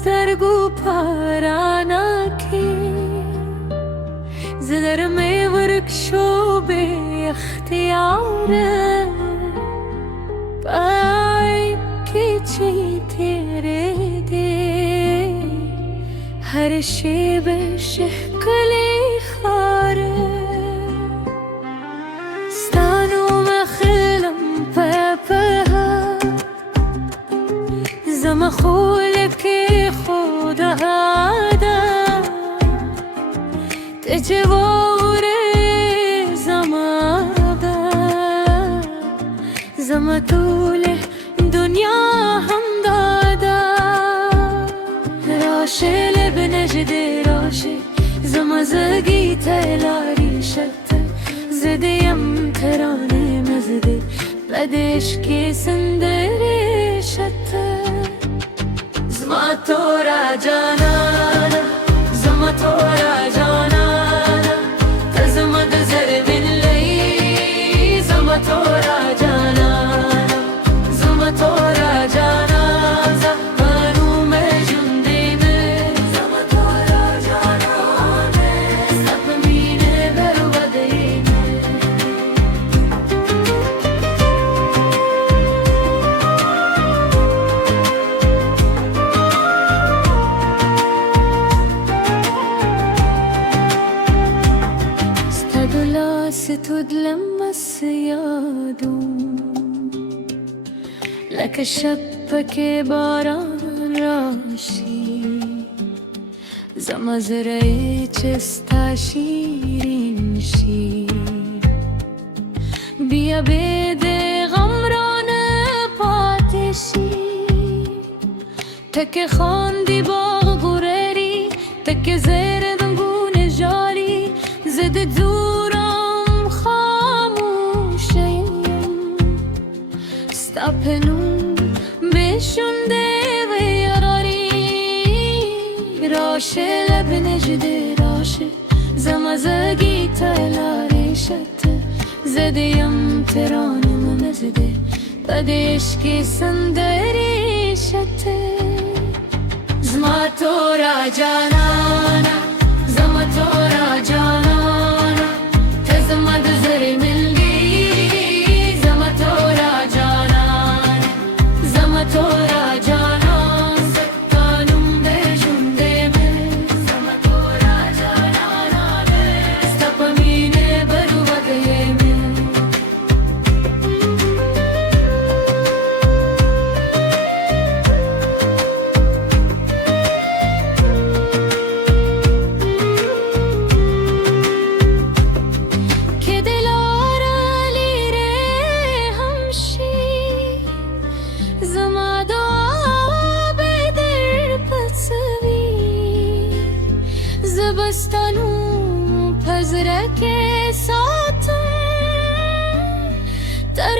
سترګو پارانا کې زلر مې ورک شو بې اختیاره پای کې چې تیرې دې هر شی به ښکلی ښکاره ستا نوم اخلم په زما خول کې خدا ده ته چې وره زما ده زما ټول دنیا همدا ده راشه لب نجدې راشه زما زړګي ته لارې شته زه دې یم ترانې مزدې په دې عشقې سندرې شته زما تورا جانانا زما تورا جانانا ته زما د زړه ملۍ زما تورا جانانا زما تورا جانانا پانو مې ژوندې مې زما تورا جانانا ستا په مینې بربادۍ ستدلمس یادو لکه شب پکې باران راشي زما زړه چې ستا شیرین شي بیا به د غم رانه پاتې شي تکې خاندي باغ ګورري تکې زیر رنګونه جاري زه د Stapenu beşunde ve yarari Raşe lebne jide raşe Zamazagi taylare şate Zedeyam teranim mezde Padeşki sandari şate Zmatora canana Zmatora canana Tezmad zeri milli Tora janan kanum de junde me sama tora janan sta pamine barubade me ke dilara lire hamshi زما دعا به در پسوی زبستانو پزرک ساتم در